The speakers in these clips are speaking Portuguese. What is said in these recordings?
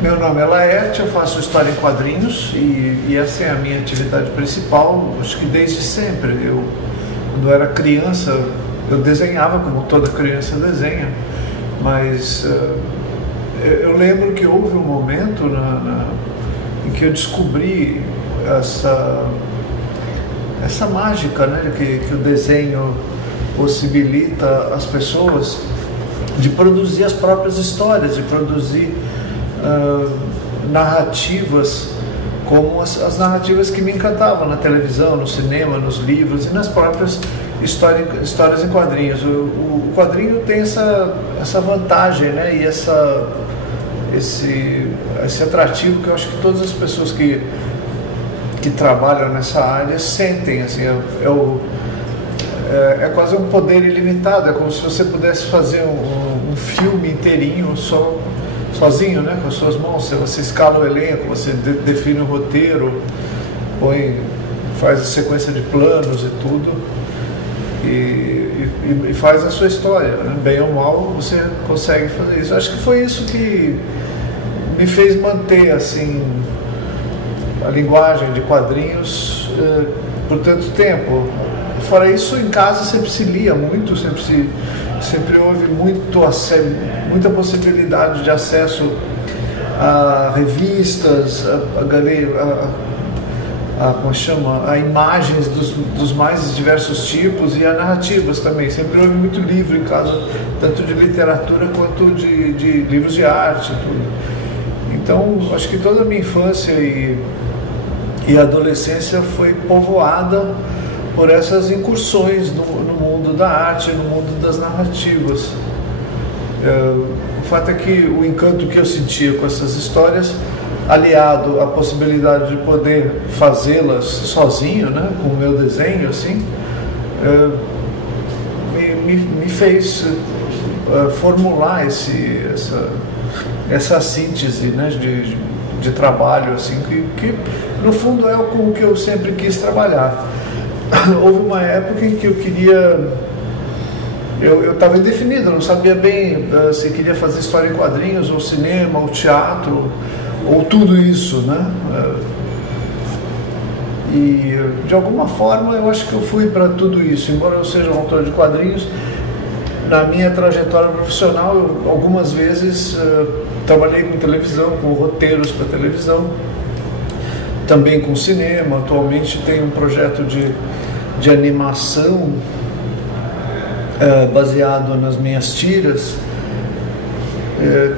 Meu nome é Laerte, eu faço história em quadrinhos e essa é a minha atividade principal, acho que desde sempre. Quando eu era criança, eu desenhava como toda criança desenha, mas eu lembro que houve um momento em que eu descobri essa mágica, né, que o desenho possibilita às pessoas de produzir as próprias histórias, de produzir narrativas como as narrativas que me encantavam na televisão, no cinema, nos livros e nas próprias histórias em quadrinhos. O quadrinho tem essa vantagem, né, e esse atrativo que eu acho que todas as pessoas que trabalham nessa área sentem, assim, é quase um poder ilimitado, é como se você pudesse fazer um filme inteirinho sozinho, né, com as suas mãos. Você escala o elenco, você define o roteiro, faz a sequência de planos e tudo, e faz a sua história, né? Bem ou mal você consegue fazer isso. Acho que foi isso que me fez manter assim a linguagem de quadrinhos por tanto tempo. Fora isso, em casa sempre se lia muito, sempre houve muita possibilidade de acesso a revistas, a imagens dos mais diversos tipos e a narrativas também. Sempre houve muito livro em casa, tanto de literatura quanto de livros de arte, tudo. Então, acho que toda a minha infância e adolescência foi povoada por essas incursões no mundo da arte, no mundo das narrativas. O fato é que o encanto que eu sentia com essas histórias, aliado à possibilidade de poder fazê-las sozinho, né, com o meu desenho, assim, me fez formular essa síntese, né, de trabalho, assim, que no fundo é com o que eu sempre quis trabalhar. Houve uma época em que eu estava indefinido, não sabia bem se queria fazer história em quadrinhos, ou cinema, ou teatro, ou tudo isso, né? E de alguma forma eu acho que eu fui para tudo isso. Embora eu seja um autor de quadrinhos, na minha trajetória profissional eu, algumas vezes trabalhei com televisão, com roteiros para televisão, também com cinema. Atualmente tenho um projeto de animação baseado nas minhas tiras,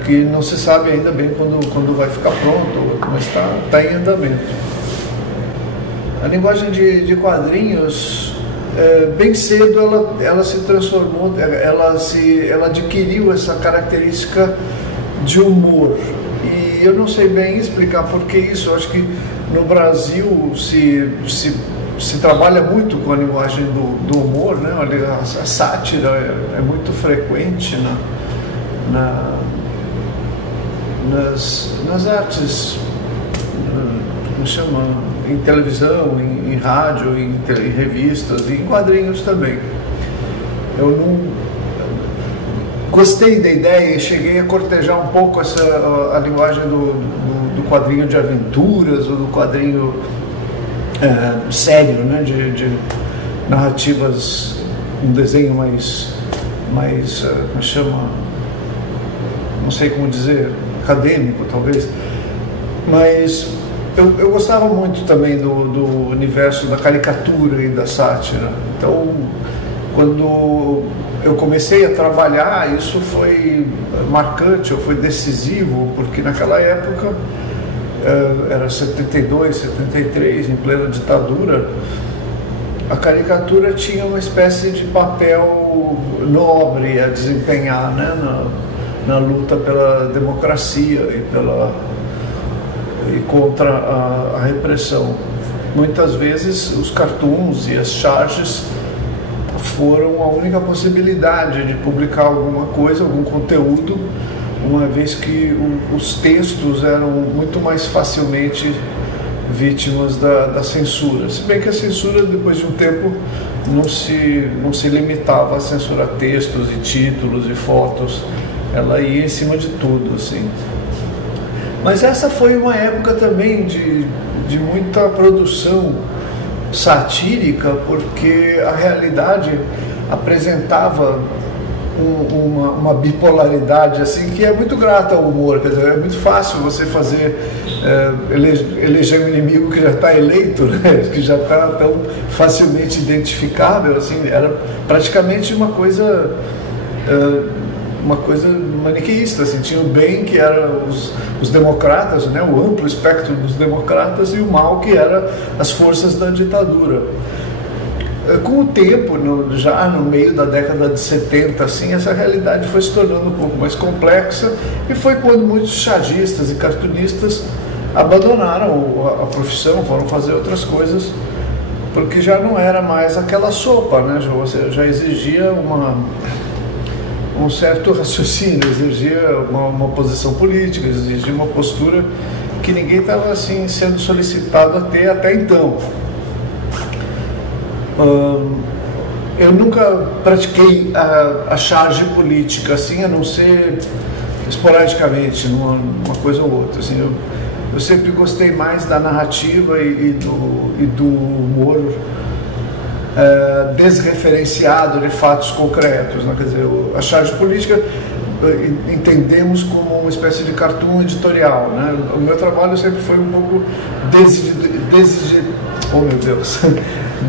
que não se sabe ainda bem quando vai ficar pronto, mas está em andamento. A linguagem de quadrinhos, bem cedo ela se transformou, ela adquiriu essa característica de humor. E eu não sei bem explicar por que isso. Eu acho que no Brasil se trabalha muito com a linguagem do humor, né? A sátira é muito frequente nas artes, como chama, em televisão, em rádio, em revistas e em quadrinhos também. Eu não gostei da ideia e cheguei a cortejar um pouco a linguagem do quadrinho de aventuras, ou do quadrinho sério, né, de narrativas, um desenho mais como chama, não sei como dizer, acadêmico talvez, mas eu gostava muito também do universo da caricatura e da sátira. Então, quando eu comecei a trabalhar, isso foi marcante, ou foi decisivo, porque naquela época, era 72, 73, em plena ditadura, a caricatura tinha uma espécie de papel nobre a desempenhar, né, na luta pela democracia e contra a repressão. Muitas vezes os cartoons e as charges foram a única possibilidade de publicar alguma coisa, algum conteúdo, uma vez que os textos eram muito mais facilmente vítimas da censura. Se bem que a censura, depois de um tempo, não se limitava a censurar textos e títulos e fotos, ela ia em cima de tudo, assim. Mas essa foi uma época também de muita produção satírica, porque a realidade apresentava uma bipolaridade assim que é muito grata ao humor. Quer dizer, é muito fácil você fazer eleger um inimigo que já está eleito, né? Que já está tão facilmente identificável, assim. Era praticamente uma coisa maniqueísta, assim. Tinha o bem, que eram os democratas, né? O amplo espectro dos democratas, e o mal, que era as forças da ditadura. Com o tempo, já no meio da década de 70, assim, essa realidade foi se tornando um pouco mais complexa, e foi quando muitos chargistas e cartunistas abandonaram a profissão, foram fazer outras coisas, porque já não era mais aquela sopa, né? Já exigia um certo raciocínio, exigia uma posição política, exigia uma postura que ninguém estava assim sendo solicitado a ter até então. Eu nunca pratiquei a charge política, assim, a não ser esporadicamente, numa coisa ou outra. Assim, eu sempre gostei mais da narrativa e do humor desreferenciado de fatos concretos, né? Quer dizer, a charge política entendemos como uma espécie de cartoon editorial, né? O meu trabalho sempre foi um pouco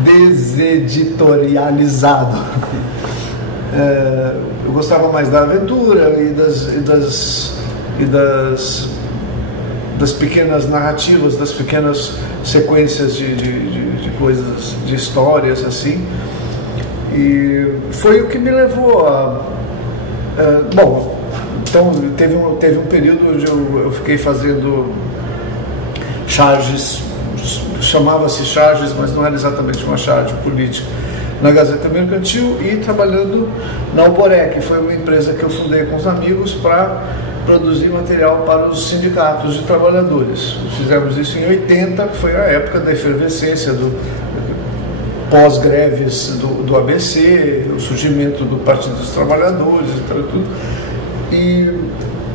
deseditorializado. Eu gostava mais da aventura e das pequenas narrativas, das pequenas sequências de coisas, de histórias, assim. E foi o que me levou bom, então teve um período onde eu fiquei fazendo charges, chamava-se charges, mas não era exatamente uma charge política, na Gazeta Mercantil, e trabalhando na Alboré, que foi uma empresa que eu fundei com os amigos para produzir material para os sindicatos de trabalhadores. Fizemos isso em 80, que foi a época da efervescência do pós-greves do ABC, o surgimento do Partido dos Trabalhadores e tudo. E,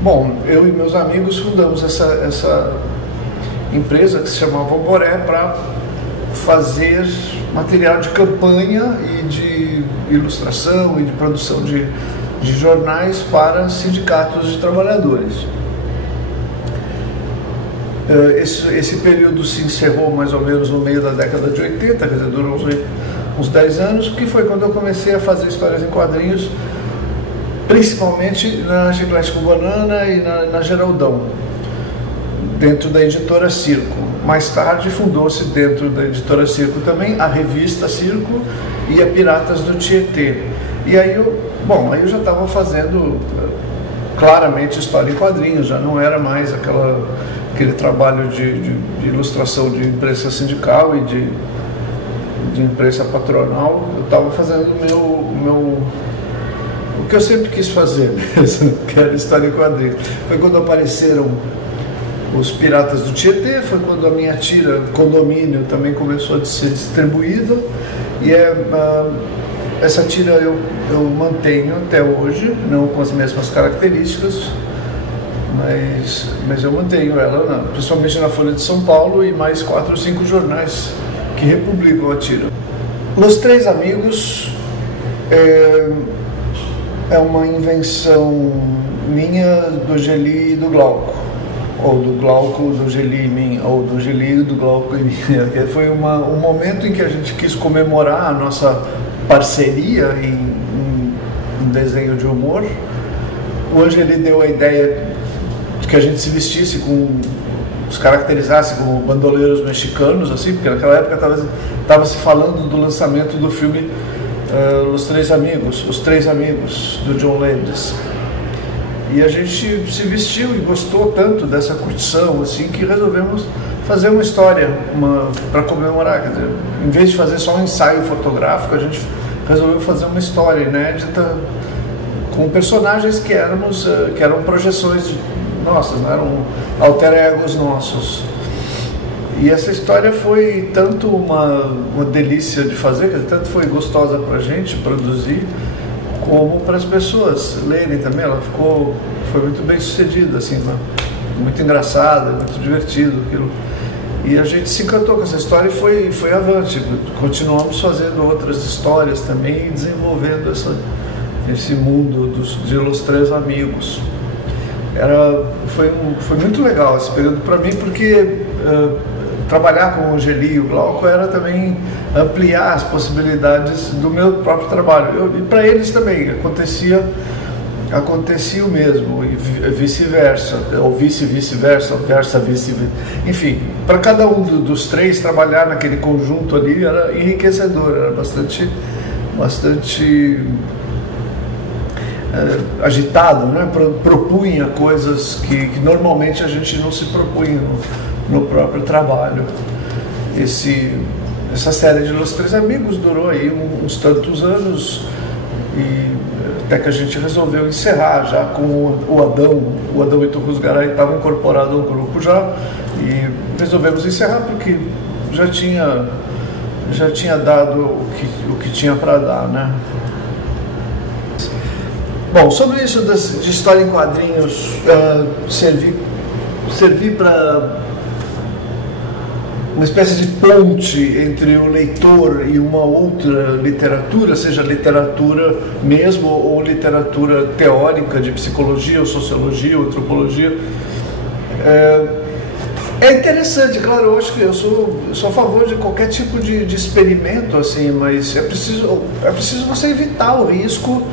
bom, eu e meus amigos fundamos essa empresa que se chamava Alboré para fazer material de campanha e de ilustração e de produção de jornais para sindicatos de trabalhadores. Esse período se encerrou mais ou menos no meio da década de 80, quer dizer, durou uns 10 anos, que foi quando eu comecei a fazer histórias em quadrinhos, principalmente na Chiclete com Banana e na Geraldão, dentro da editora Circo. Mais tarde fundou-se dentro da editora Circo também a revista Circo e a Piratas do Tietê. E aí eu já estava fazendo claramente história em quadrinhos, já não era mais aquele trabalho de ilustração de imprensa sindical e de imprensa patronal. Eu estava fazendo o que eu sempre quis fazer mesmo, que era história em quadrinhos. Foi quando apareceram os Piratas do Tietê, foi quando a minha tira Condomínio também começou a ser distribuída, e essa tira eu mantenho até hoje, não com as mesmas características, mas eu mantenho ela, principalmente na Folha de São Paulo e mais 4 ou 5 jornais que republicam a tira. Os Três Amigos é uma invenção minha, do Geli e do Glauco, ou do Glauco, do Geli em mim, ou do Geli e do Glauco em mim. Foi um momento em que a gente quis comemorar a nossa parceria em desenho de humor. O Angeli deu a ideia de que a gente se vestisse se caracterizasse como bandoleiros mexicanos, assim, porque naquela época estava se falando do lançamento do filme Os Três Amigos, do John Landis. E a gente se vestiu e gostou tanto dessa curtição, assim, que resolvemos fazer uma história para comemorar. Quer dizer, em vez de fazer só um ensaio fotográfico, a gente resolveu fazer uma história inédita com personagens que eram projeções nossas, não eram alter egos nossos. E essa história foi tanto uma delícia de fazer, quer dizer, tanto foi gostosa para a gente produzir, como para as pessoas lerem também. Ela foi muito bem sucedida, assim, muito engraçado, muito divertido aquilo. E a gente se encantou com essa história e foi avante. Continuamos fazendo outras histórias também e desenvolvendo esse mundo de Los Três Amigos. Foi muito legal esse período para mim, porque trabalhar com o Angeli e o Glauco era também ampliar as possibilidades do meu próprio trabalho. E para eles também acontecia o mesmo, e vice-versa, ou vice-versa, vice-versa. Enfim, para cada um dos três trabalhar naquele conjunto ali era enriquecedor, era bastante agitado, né? Propunha coisas que normalmente a gente não se propunha no próprio trabalho. Essa série de Los Três Amigos durou aí uns tantos anos, e até que a gente resolveu encerrar já com o Adão Iturruzgaray estava incorporado ao grupo já, e resolvemos encerrar porque já tinha dado o que tinha para dar, né? Bom, sobre isso de história em quadrinhos servir para uma espécie de ponte entre o leitor e uma outra literatura, seja literatura mesmo ou literatura teórica de psicologia, ou sociologia, ou antropologia. É interessante, claro, eu acho que eu sou a favor de qualquer tipo de experimento, assim, mas é preciso você evitar o risco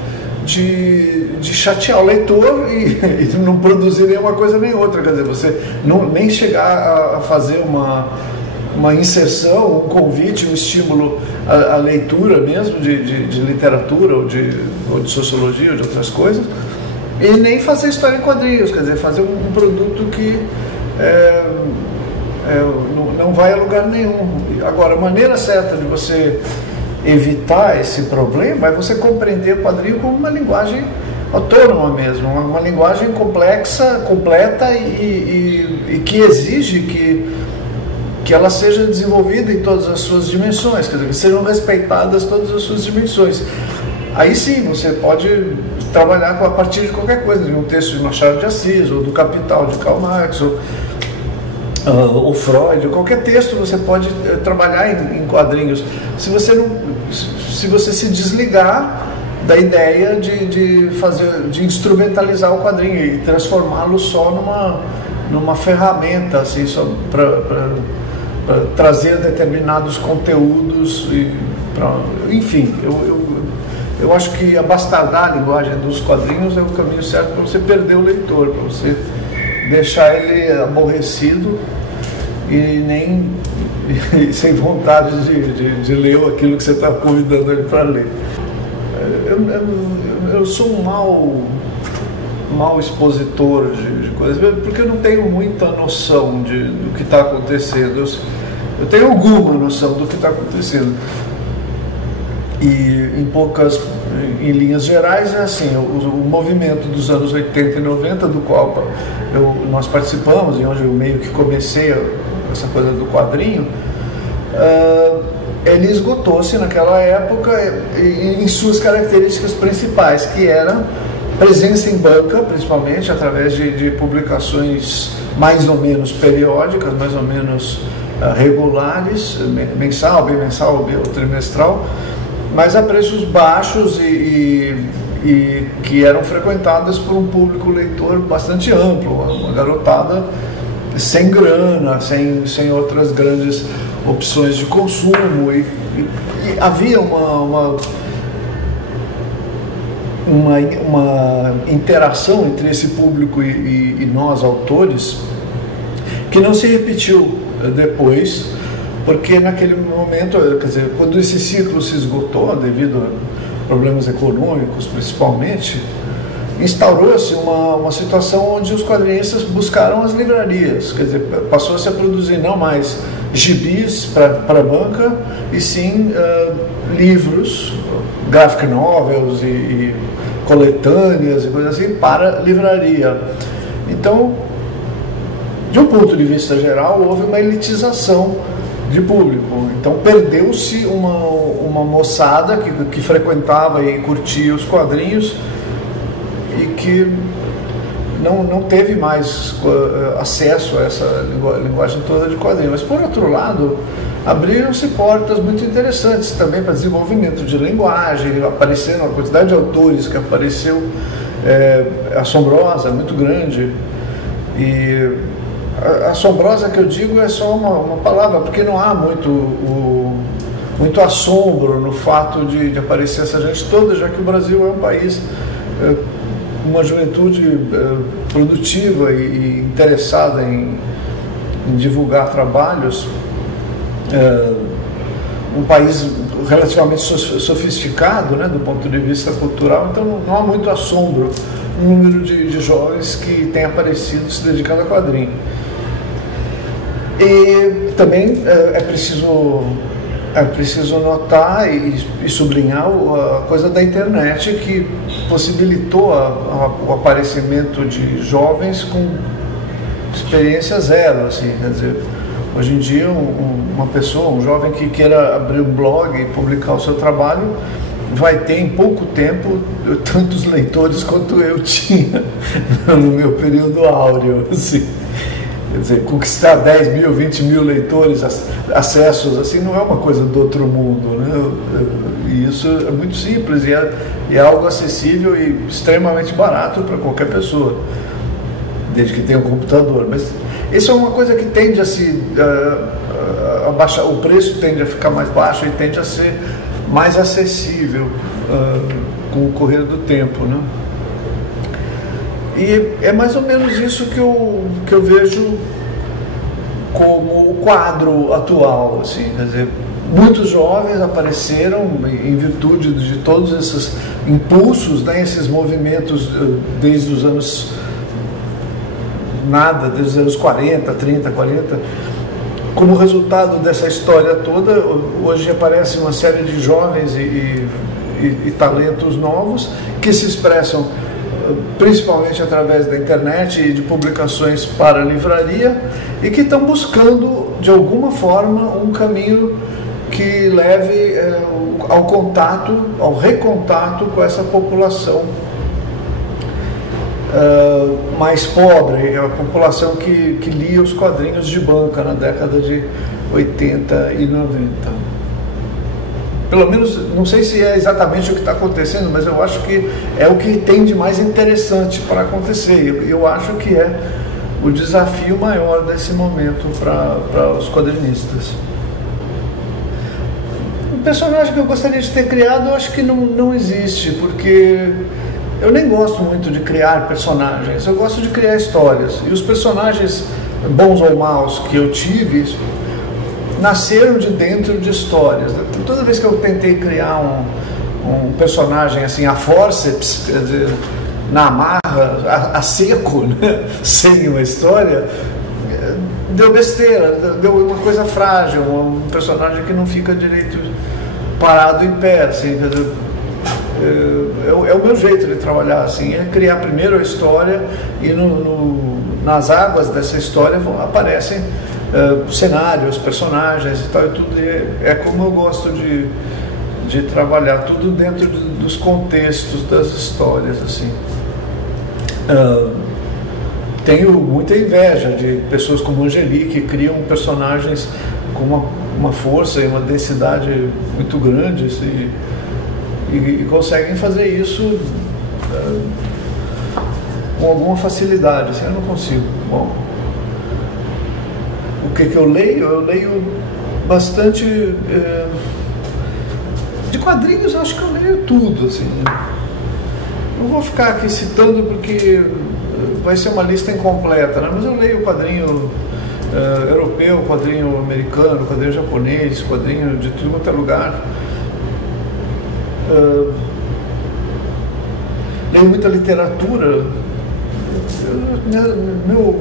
de chatear o leitor e não produzir nenhuma coisa nem outra, quer dizer, você nem chegar a fazer uma inserção, um convite, um estímulo à leitura mesmo de literatura ou de sociologia ou de outras coisas, e nem fazer história em quadrinhos, quer dizer, fazer um produto que não vai a lugar nenhum. Agora, a maneira certa de você evitar esse problema é você compreender o quadrinho como uma linguagem autônoma mesmo, uma linguagem complexa, completa e que exige que ela seja desenvolvida em todas as suas dimensões, quer dizer, que sejam respeitadas todas as suas dimensões. Aí sim, você pode trabalhar a partir de qualquer coisa, de um texto de Machado de Assis, ou do Capital de Karl Marx, ou Freud, ou qualquer texto você pode trabalhar em quadrinhos, se você se desligar da ideia de instrumentalizar o quadrinho e transformá-lo só numa ferramenta, assim, só para trazer determinados conteúdos, enfim, eu acho que abastardar a linguagem dos quadrinhos é o caminho certo para você perder o leitor, para você deixar ele aborrecido e sem vontade de ler aquilo que você está convidando ele para ler. Eu sou um mau expositor de coisas, porque eu não tenho muita noção do que está acontecendo. Eu tenho alguma noção do que está acontecendo. E em linhas gerais é assim, o movimento dos anos 80 e 90, do qual nós participamos, e onde eu meio que comecei essa coisa do quadrinho, ele esgotou-se naquela época em suas características principais, que era presença em banca, principalmente através de publicações mais ou menos periódicas, mais ou menos regulares, mensal, bimensal ou trimestral, mas a preços baixos e que eram frequentadas por um público leitor bastante amplo, uma garotada sem grana, sem outras grandes opções de consumo, e havia uma interação entre esse público e nós, autores, que não se repetiu depois, porque naquele momento, quer dizer, quando esse ciclo se esgotou devido a problemas econômicos principalmente, instaurou-se uma situação onde os quadrinistas buscaram as livrarias, quer dizer, passou-se a produzir não mais gibis para a banca, e sim livros, graphic novels e coletâneas e coisas assim para livraria. Então, de um ponto de vista geral, houve uma elitização de público. Então perdeu-se uma moçada que frequentava e curtia os quadrinhos e que não teve mais acesso a essa linguagem toda de quadrinhos. Mas, por outro lado, abriram-se portas muito interessantes também para desenvolvimento de linguagem, apareceram a quantidade de autores que apareceu assombrosa, muito grande. E assombrosa, que eu digo, é só uma palavra, porque não há muito assombro no fato de aparecer essa gente toda, já que o Brasil é um país com uma juventude produtiva e interessada em divulgar trabalhos, um país relativamente sofisticado, né, do ponto de vista cultural. Então não há muito assombro no número de jovens que têm aparecido se dedicando a quadrinho. E também é preciso notar e sublinhar a coisa da internet, que possibilitou o aparecimento de jovens com experiência zero, assim, quer dizer, hoje em dia uma pessoa, um jovem que queira abrir um blog e publicar o seu trabalho, vai ter em pouco tempo tantos leitores quanto eu tinha no meu período áureo, assim. Quer dizer, conquistar 10 mil, 20 mil leitores, acessos, assim, não é uma coisa do outro mundo, né? E isso é muito simples e é algo acessível e extremamente barato para qualquer pessoa, desde que tenha um computador. Mas isso é uma coisa que tende a se abaixar, o preço tende a ficar mais baixo e tende a ser mais acessível com o correr do tempo, né? E é mais ou menos isso que eu vejo como o quadro atual, assim, quer dizer, muitos jovens apareceram em virtude de todos esses impulsos, né, esses movimentos desde os anos desde os anos 40, 30, 40. Como resultado dessa história toda, hoje aparece uma série de jovens e talentos novos que se expressam principalmente através da internet e de publicações para livraria, e que estão buscando de alguma forma um caminho que leve ao contato, ao recontato com essa população mais pobre, a população que lia os quadrinhos de banca na década de 80 e 90. Pelo menos, não sei se é exatamente o que está acontecendo, mas eu acho que é o que tem de mais interessante para acontecer. Eu acho que é o desafio maior desse momento para os quadrinistas. O personagem que eu gostaria de ter criado, eu acho que não existe, porque eu nem gosto muito de criar personagens, eu gosto de criar histórias. E os personagens, bons ou maus, que eu tive, nasceram de dentro de histórias. Toda vez que eu tentei criar um personagem assim a forceps, quer dizer, na amarra, a seco, né, sem uma história, deu besteira, deu uma coisa frágil, um personagem que não fica direito parado em pé, assim, quer dizer, é o meu jeito de trabalhar, assim, é criar primeiro a história e nas águas dessa história aparecem cenários, personagens e tal, e tudo é como eu gosto de trabalhar, tudo dentro dos contextos das histórias, assim. Tenho muita inveja de pessoas como Angelique, que criam personagens com uma força e uma densidade muito grande, assim, e conseguem fazer isso com alguma facilidade, assim. Eu não consigo. Bom, o que eu leio? Eu leio bastante de quadrinhos, acho que eu leio tudo, assim. Não vou ficar aqui citando porque vai ser uma lista incompleta, né? Mas eu leio quadrinho europeu, quadrinho americano, quadrinho japonês, quadrinho de tudo quanto é lugar. Leio muita literatura. Meu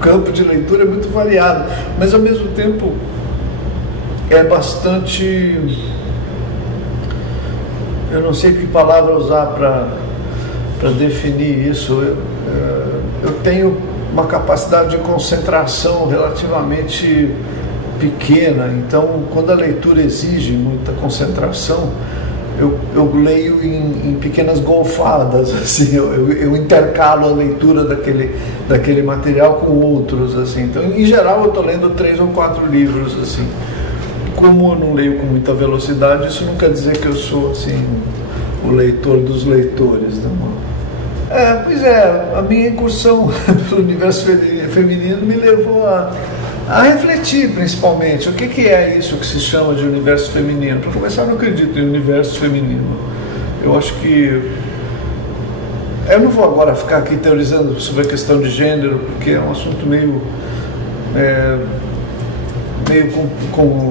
campo de leitura é muito variado, mas ao mesmo tempo é bastante, eu não sei que palavra usar para definir isso. Eu tenho uma capacidade de concentração relativamente pequena, então quando a leitura exige muita concentração, eu leio em pequenas golfadas, assim, eu intercalo a leitura daquele material com outros, assim. Então, em geral, eu estou lendo 3 ou 4 livros, assim. Como eu não leio com muita velocidade, isso não quer dizer que eu sou, assim, o leitor dos leitores, né? Pois é, a minha incursão pelo universo feminino me levou a refletir, principalmente, o que é isso que se chama de universo feminino. Para começar, eu não acredito em universo feminino. Eu acho que... Eu não vou agora ficar aqui teorizando sobre a questão de gênero, porque é um assunto meio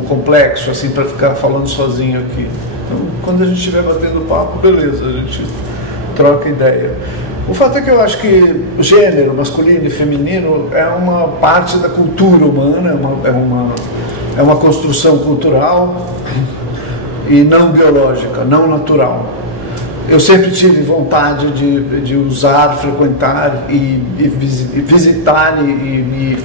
complexo, assim, para ficar falando sozinho aqui. Então, quando a gente estiver batendo papo, beleza, a gente troca ideia. O fato é que eu acho que o gênero masculino e feminino é uma parte da cultura humana, é uma construção cultural e não biológica, não natural. Eu sempre tive vontade de usar, frequentar e visitar e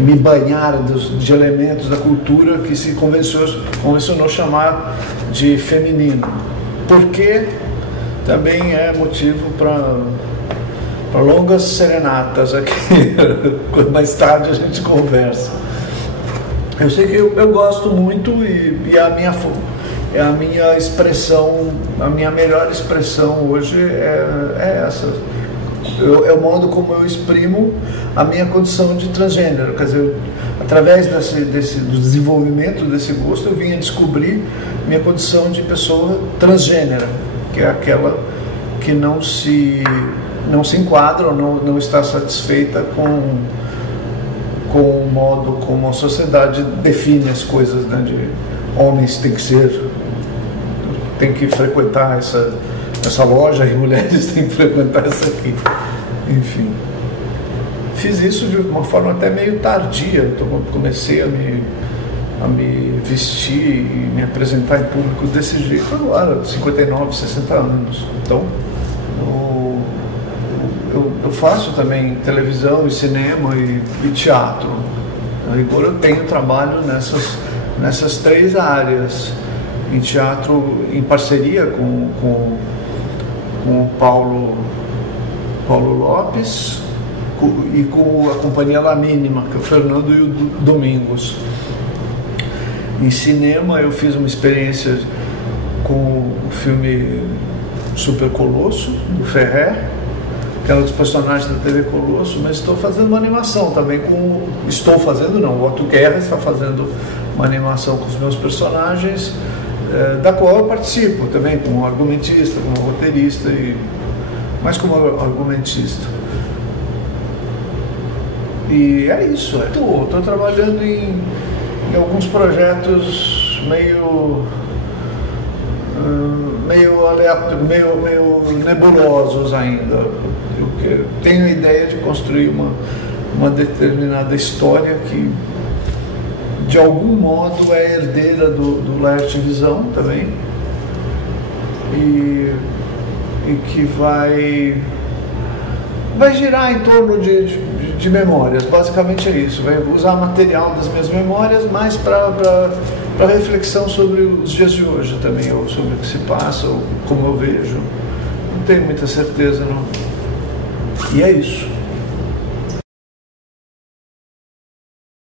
me banhar de elementos da cultura que se convencionou chamar de feminino. Porque também é motivo para longas serenatas aqui. Mais tarde a gente conversa. Eu sei que eu gosto muito e a minha expressão, a minha melhor expressão hoje é essa. É o modo como eu exprimo a minha condição de transgênero. Quer dizer, através do desenvolvimento desse gosto, eu vim a descobrir minha condição de pessoa transgênera, que é aquela que não se enquadra ou não está satisfeita com o modo como a sociedade define as coisas, né? De homens tem que frequentar essa loja e mulheres têm que frequentar essa aqui. Enfim, fiz isso de uma forma até meio tardia. Então, quando comecei a me vestir e me apresentar em público desse jeito agora, 59, 60 anos. Então, eu faço também televisão e cinema e teatro. Agora eu tenho trabalho nessas 3 áreas. Em teatro, em parceria com o Paulo Lopes e com a companhia La Mínima, que é o Fernando e o Domingos. Em cinema, eu fiz uma experiência com o filme Super Colosso, do Ferrer, que era um dos personagens da TV Colosso, mas estou fazendo uma animação também o Otto Guerra está fazendo uma animação com os meus personagens, da qual eu participo também como argumentista, como roteirista, mais como argumentista. E é isso, estou trabalhando em alguns projetos meio nebulosos ainda. Eu tenho a ideia de construir uma determinada história que de algum modo é herdeira do Laerte Visão também e que vai girar em torno de memórias. Basicamente é isso, vai usar material das minhas memórias, mas para reflexão sobre os dias de hoje também, ou sobre o que se passa, ou como eu vejo. Não tenho muita certeza, não. E é isso.